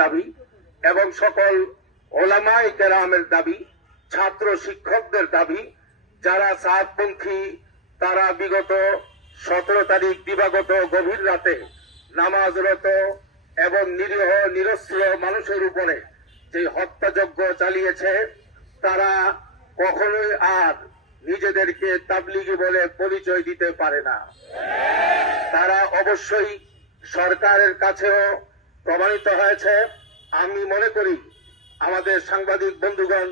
দাবি এবং সকল ওলামায়ে কেরামের দাবি, ছাত্র শিক্ষকদের দাবি, যারা সাতপন্থী তারা বিগত 17 তারিখ দিবাগত গভীর রাতে নামাজরত এবং নিরীহ নিরস্ত্র মানুষের উপরে যে হত্যাযজ্ঞ চালিয়েছে, তারা কখনোই আর নিজেদেরকে তাবলিগি বলে পরিচয় দিতে পারে না। তারা অবশ্যই সরকারের কাছেও প্রমাণিত হয়েছে। আমি মনে করি আমাদের সাংবাদিক বন্ধুগণ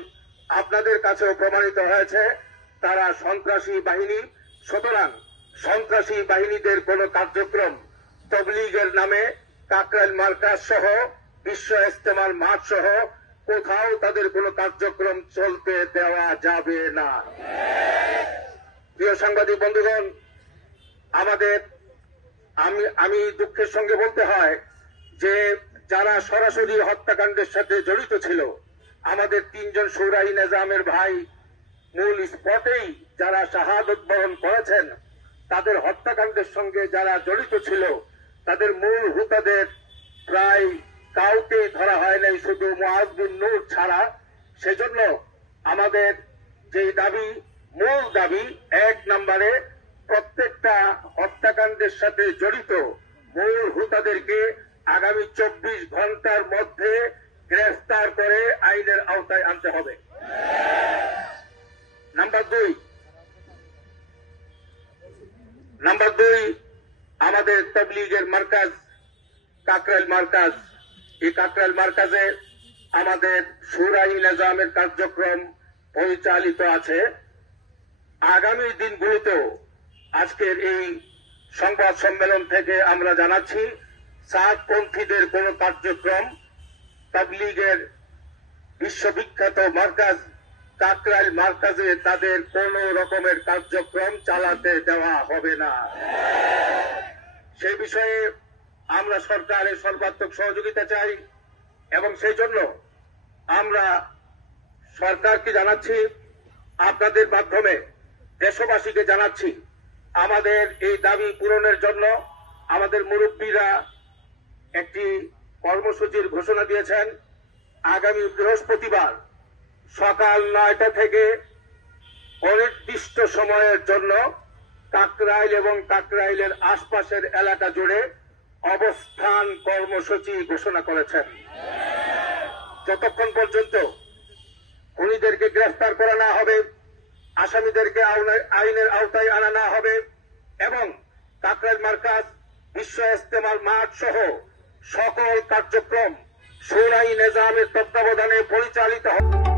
আপনাদের কাছেও প্রমাণিত হয়েছে তারা সন্ত্রাসী বাহিনী। সুতরাং সন্ত্রাসী বাহিনীদের কোন কার্যক্রম তবলিগের নামে কাকরাইল মার্কাজ সহ বিশ্ব ইজতেমার মাঠ সহ কোথাও তাদের কোন কার্যক্রম চলতে দেওয়া যাবে না। প্রিয় সাংবাদিক বন্ধুগণ, আমি দুঃখের সঙ্গে বলতে হয় যে যারা সরাসরি হত্যাকাণ্ডের সাথে জড়িত ছিল, আমাদের 3 জন শৌরাই নিজামের ভাই মূল স্পটেই যারা শাহাদত বরণ করেছেন, তাদের হত্যাকাণ্ডের সঙ্গে যারা জড়িত ছিল তাদের মূল হুতাদের প্রায় কাউকে ধরা হয় নাই, শুধু মুআজ বিন নূর ছাড়া। সেজন্য আমাদের যে দাবি, মূল দাবি 1 নম্বরে প্রত্যেকটা হত্যাকাণ্ডের সাথে জড়িত মূল হুতাদেরকে আগামী 24 ঘন্টার মধ্যে গ্রেফতার করে আইনের আওতায় আনতে হবে। নাম্বার 2 আমাদের তাবলীগের মার্কাজ কাকরাইল মার্কাজ, এই কাকরাইল মার্কাজে আমাদের শূরাই নিজামের কার্যক্রম পরিচালিত আছে। আগামী দিনগুলোতেও আজকের এই সংবাদ সম্মেলন থেকে আমরা জানাচ্ছি সাতপন্থীদের কোন কার্যক্রম তাবলীগের বিশ্ববিখ্যাত মার্কাজ কাকরাইল মার্কাজে তাদের কোন রকমের কার্যক্রম চালাতে দেওয়া হবে না। সেই বিষয়ে আমরা সরকারের সর্বাত্মক সহযোগিতা চাই এবং সেই জন্য আমরা সরকারকে জানাচ্ছি, আপনাদের মাধ্যমে দেশবাসীকে জানাচ্ছি, আমাদের এই দাবি পূরণের জন্য আমাদের মুরব্বীরা একটি কর্মসূচির ঘোষণা দিয়েছেন। আগামী বৃহস্পতিবার সকাল 9টা থেকে অনির্দিষ্ট সময়ের জন্য কাকরাইল এবং কাকরাইলের আশপাশের এলাকা জুড়ে অবস্থান কর্মসূচি ঘোষণা করেছেন। যতক্ষণ পর্যন্ত খুনিদেরকে গ্রেফতার করা না হবে, আসামিদেরকে আইনের আওতায় আনা না হবে এবং কাকরাইল মার্কাজ বিশ্ব ইজতেমার মাঠ সহ সকল কার্যক্রম শূরাই নিজামের তত্ত্বাবধানে পরিচালিত হবে।